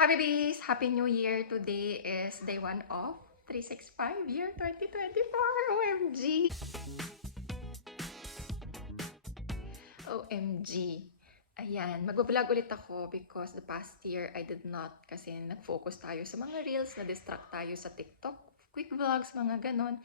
Happy Bees! Happy New Year! Today is day 1 of 365 year 2024! OMG! OMG! Ayan, mag-vlog ulit ako because the past year I did not kasi nag-focus tayo sa mga reels, na-distract tayo sa TikTok, quick vlogs, mga ganon.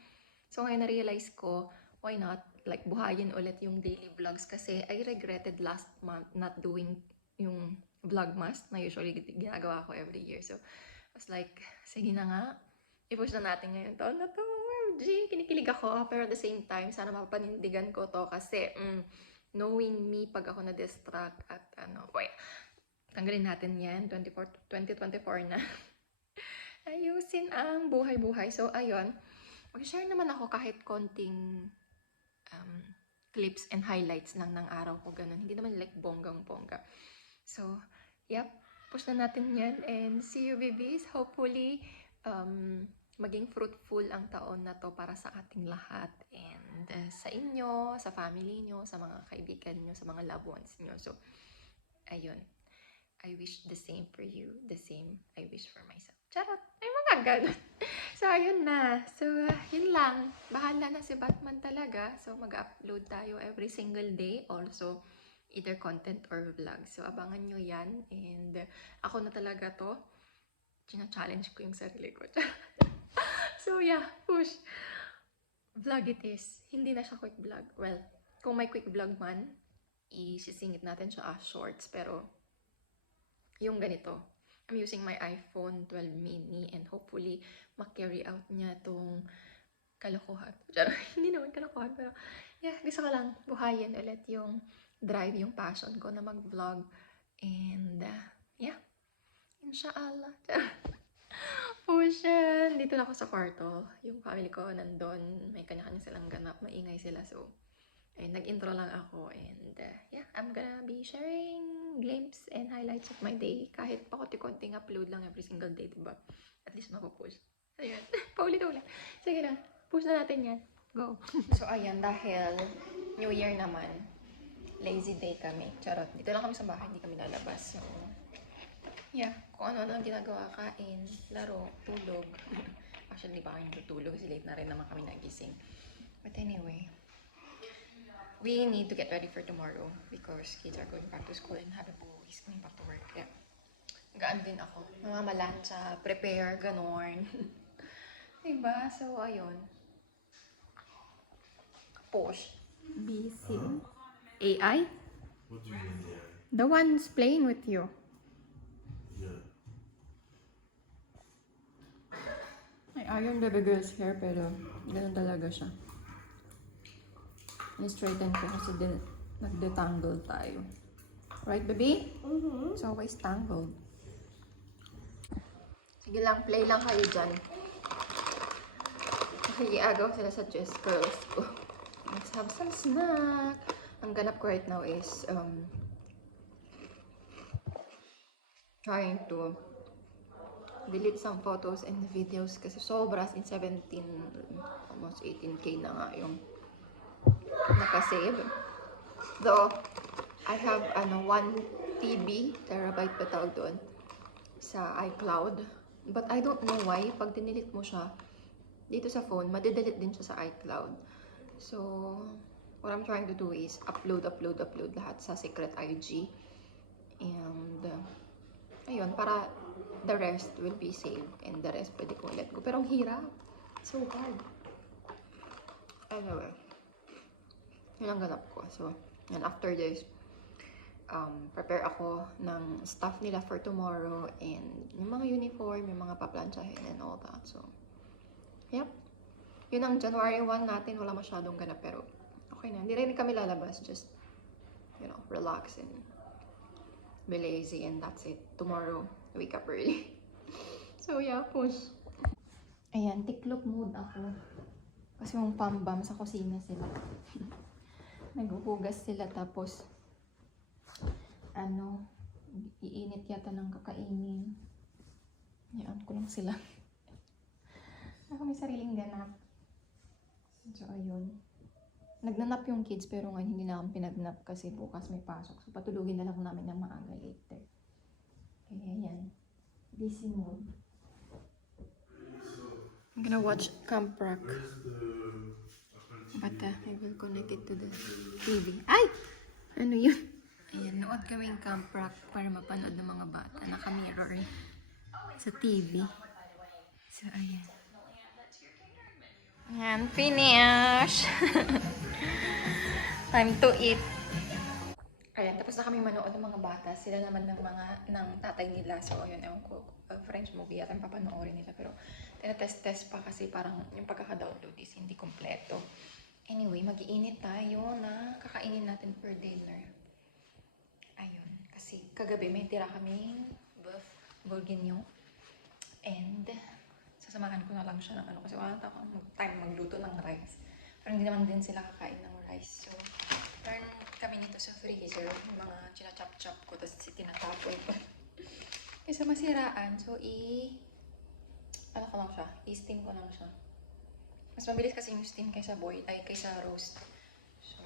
So ngayon na-realize ko, why not like buhayin ulit yung daily vlogs kasi I regretted last month not doing yung vlogmas na usually ginagawa ko every year. So I was like, sige na nga, i-push na natin ngayon taon na to. OMG, kinikilig ako. Pero at the same time, sana mapapanindigan ko to kasi knowing me pag ako na-distract at wait, tanggalin natin yan, 2024 na. Ayusin ang buhay-buhay. So, ayun, mag-share naman ako kahit konting clips and highlights lang ng araw ko, ganun. Hindi naman like bonggang-bongga. So, yep, push na natin yan and see you babies. Hopefully, maging fruitful ang taon na to para sa ating lahat and sa inyo, sa family nyo, sa mga kaibigan nyo, sa mga loved ones nyo. So, ayun. I wish the same for you, the same I wish for myself. Charot! Ay, mga ganun. So, ayun na. So, yun lang. Bahala na si Batman talaga. So, mag-upload tayo every single day. Also, either content or vlog. So, abangan nyo yan. And ako na talaga to. China-challenge ko yung sarili ko. So, yeah. Push. Vlog it is. Hindi na siya quick vlog. Well, kung may quick vlog man, isisingit natin siya as shorts. Pero, yung ganito, I'm using my iPhone 12 mini and hopefully ma-carry out niya tong kalokohan. Hindi naman kalokohan, pero yeah, gusto ko lang buhayin ulit yung drive, yung passion ko na mag-vlog. And yeah, inshallah. Pushan! Dito na ako sa kwarto. Yung family ko nandun, may kanya-kanya silang ganap, maingay sila. So, ayun, nag-intro lang ako and yeah, I'm gonna be sharing glimpse and highlights of my day. Kahit pakunti-kunting upload lang every single day, diba? At least mapupush. Ayun, paulit-ulit. Sige na, push na natin yan. Go! So ayan, dahil New Year naman, lazy day kami. Charot, dito lang kami sa bahay, hindi kami lalabas. So, yeah, kung ano-ano ang ginagawa, kain, laro, tulog. Actually, di pa kami tutulog kasi late na rin naman kami nagising. But anyway, we need to get ready for tomorrow because kids are going back to school and Habibu is going back to work. Yeah. Gaan din ako. Mamamalancha, prepare, ganon. Diba? So, ayun. Push. Busy. AI? What do you mean there? The one's playing with you. Yeah. I iron baby girl's hair pero ganun talaga siya. Ni-straighten ko kasi nag-detangle tayo. Right, baby? Mm-hmm. It's always tangled. Sige lang, play lang kayo dyan. Nakikiagaw sila sa chest curls ko. Let's have some snack. Ang ganap ko right now is trying to delete some photos and videos kasi sobras in 17, almost 18K na nga yung nakasave. Though, I have 1 TB, terabyte pa tawag doon, sa iCloud. But I don't know why, pag dinilit mo siya dito sa phone, madidelete din siya sa iCloud. So, what I'm trying to do is upload lahat sa secret IG. And, ayun, para the rest will be saved. And the rest pwede ko let go. Pero ang hirap. So hard. Anyway. Yun ang ganap ko. So, and after this, prepare ako ng stuff nila for tomorrow and yung mga uniform, yung mga paplansyahin and all that. So, yep. Yun ang January 1 natin. Wala masyadong ganap pero okay na. Hindi rin kami lalabas. Just, relax and be lazy and that's it. Tomorrow, wake up early. So, yeah, push. Ayan, tiklop mood ako. Kasi yung pambam sa kusina sila. Naghuhugas sila tapos iinit yata ng kakainin. Yan ko lang sila. Ako may sariling ganap. So, ayun. Nagnanap yung kids pero ngayon hindi na akong pinagnap kasi bukas may pasok. So, patulugin na lang namin ng maaga later. Kaya yan. DC mode. I'm gonna watch Camp Rock. Where's the But I will connect it to the TV. Ay! Ano yun? Ayan, nood kaming Camp Rock para mapanood ng mga bata. Naka-mirror sa TV. So, ayan. Ayan, finish! Time to eat. Ayan, tapos na kami manood ng mga bata. Sila naman ng tatay nila. So, ayun, ewan ko, French movie at ang papanoorin nila. Pero, tinatest-test pa kasi parang yung pagkaka-download is hindi kompleto. Anyway, mag-iinit tayo na kakainin natin for dinner. Ayun, kasi kagabi may tira kaming beef bourguignon. And, sasamahan ko na lang siya ng ano. Kasi wala na akong time magluto ng rice. Pero hindi naman din sila kakain ng rice. So, meron kami nito sa freezer. Yung mga china-chop-chop ko. Tapos tinatapoy ko. Kaysa masiraan. So, ano ko lang siya. I-steam ko lang siya. Mas mabilis kasi yung steam kaysa kaysa roast. So,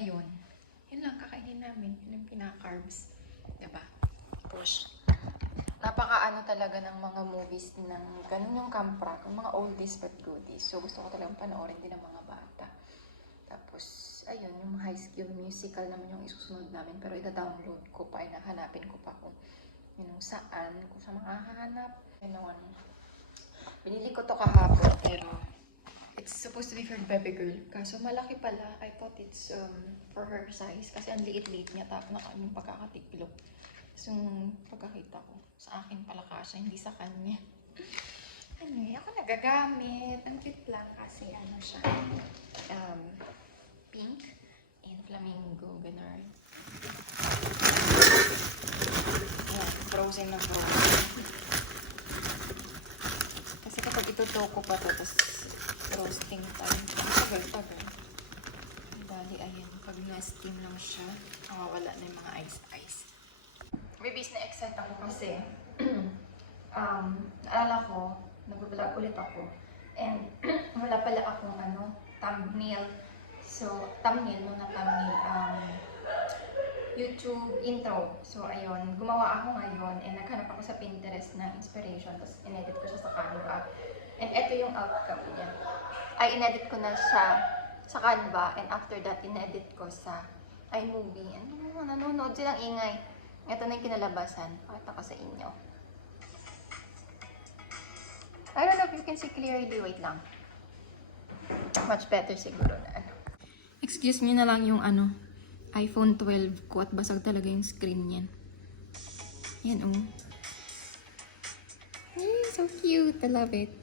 ayun. Yun lang, kakainin namin. Yun yung pinaka-carbs. Diba? Push. Napaka-ano talaga ng mga movies ng ganun yung Camp Rock. Yung mga oldies but goodies. So, gusto ko talagang panoorin din ng mga bata. Tapos, ayun, yung High School Musical naman yung isusunod namin. Pero ita-download ko pa, hanapin ko pa kung yun yung saan, kung saan makahanap. Ganoon. Binili ko to kahapon, pero it's supposed to be for baby girl. Kaso malaki pala. I thought it's for her size. Kasi ang liit-liit niya. Tapos na kami pagkakatiklop. So, yung pagkakita ko, sa akin pala kasi, hindi sa kanya. Anyway, ako nagagamit. Ang cute lang kasi ano siya. Pink and flamingo. Ganun. Ayan, frozen na frozen. Kasi kapag itutoko pa to, tapos roasting time. Tagal. Bali, ayan. Pag na-steam lang siya, wala na yung mga ice. Maybe na-excite ako kasi naalala ko, nag-vlog ulit ako. And wala pala akong thumbnail. So, thumbnail, YouTube intro. So, ayun, gumawa ako ngayon and naghanap ako sa Pinterest na inspiration. Tapos, inedit ko siya sa Canva. And ito yung outcome niya. Inedit ko na siya sa Canva. And after that, inedit ko sa iMovie. And nanonood silang ingay. Ito na yung kinalabasan. Pakita ko sa inyo. I don't know if you can see clearly. Wait lang. Much better siguro na Excuse me na lang yung iPhone 12 ko at basag talaga yung screen niyan. Yan so cute. I love it.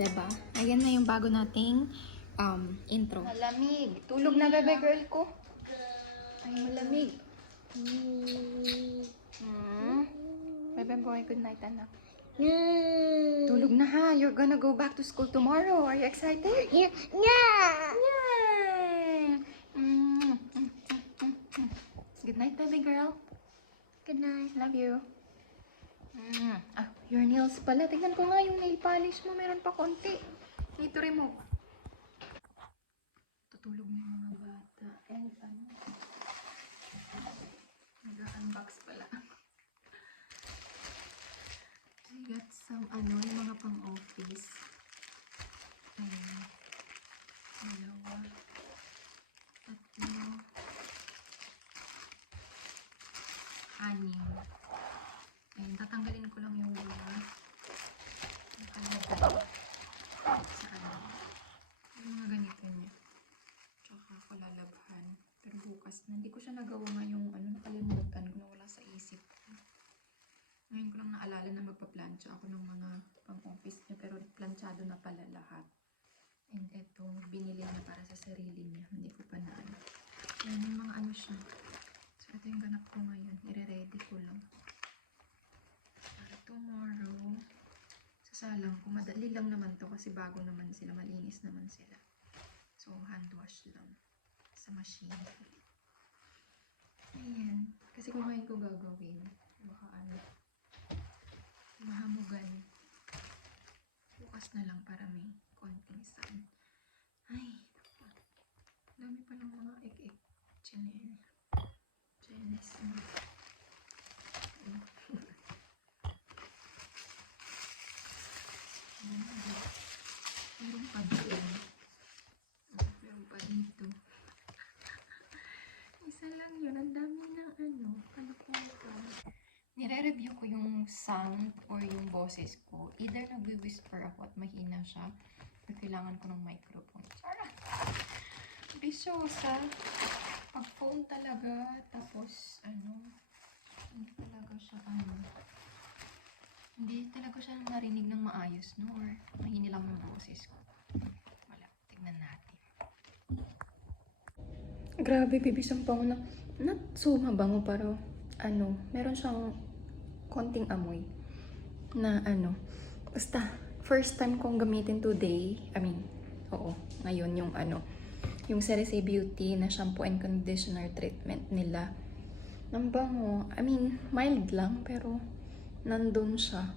Diba? Ayan na yung bago nating intro. Malamig. Tulog na bebe girl ko. Ay, malamig. Bebe boy, good night, anak. Tulog na ha. You're gonna go back to school tomorrow. Are you excited? Yeah. Yay! Good night, baby girl. Good night. Love you. Your nails pala. Tignan ko nga yung nail polish mo. Meron pa konti. Need to remove. Tutulog na yung mga bata. And nag-unbox pala. I got some yung mga pang-office. Ayan. Dalawa. Tatlo. 6. Ayan, tatanggalin ko lang yung mga nakalagay sa yung mga ganito niya. Tsaka ko lalabhan. Pero bukas na. Hindi ko siya nagawa nga yung nakalimutan ko na wala sa isip ko. Ngayon ko lang naalala na magpa-plancha ako ng mga pang-office niya. Pero planchado na pala lahat. And ito, binili niya para sa sarili niya. Hindi ko pa na Yan yung mga siya. So, ito yung ganap ko ngayon. I-ready ko lang. Para tomorrow, sasalang ko. Madali lang naman to kasi bago naman sila. Malinis naman sila. So, hand wash lang sa machine. Ayan. Kasi kung ngayon ko gagawin, baka mahamugan. Bukas na lang para may konting sun. Ay, dami pa ng mga ek-ek. Chinelas. nare-review ko yung sound or yung boses ko, either nagwi-whisper ako at mahina siya, or kailangan ko ng microphone. Charot! Bisyosa. Pag phone talaga, tapos, hindi talaga siya, hindi talaga siya narinig ng maayos, no? Or mahina lang yung boses ko. Wala. Tignan natin. Grabe, bibis ang bango na. Not so mabango, pero, meron siyang konting amoy. Na, basta, first time kong gamitin today. Oo, ngayon yung, yung Cerise Beauty na shampoo and conditioner treatment nila. Ang bango. Mild lang, pero nandun siya.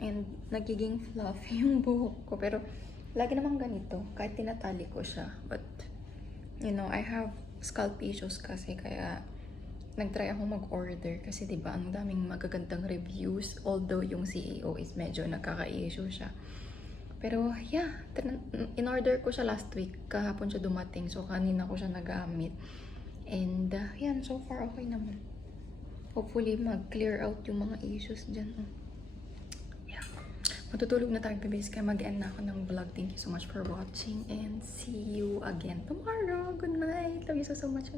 And nagiging fluffy yung buhok ko. Pero lagi naman ganito, kahit tinatali ko siya. But, I have scalp issues kasi, kaya nag-try ako mag-order. Kasi diba, ang daming magagandang reviews. Although yung CEO is medyo nagkaka-issue siya. Pero yeah, in-order ko siya last week. Kahapon siya dumating. So kanina ko siya nagamit. And yan, so far okay naman. Hopefully mag-clear out yung mga issues dyan. Yeah. Matutulog na tayo, bebes. Kaya mag-end na ako ng vlog. Thank you so much for watching. And see you again tomorrow. Good night. Love you so much.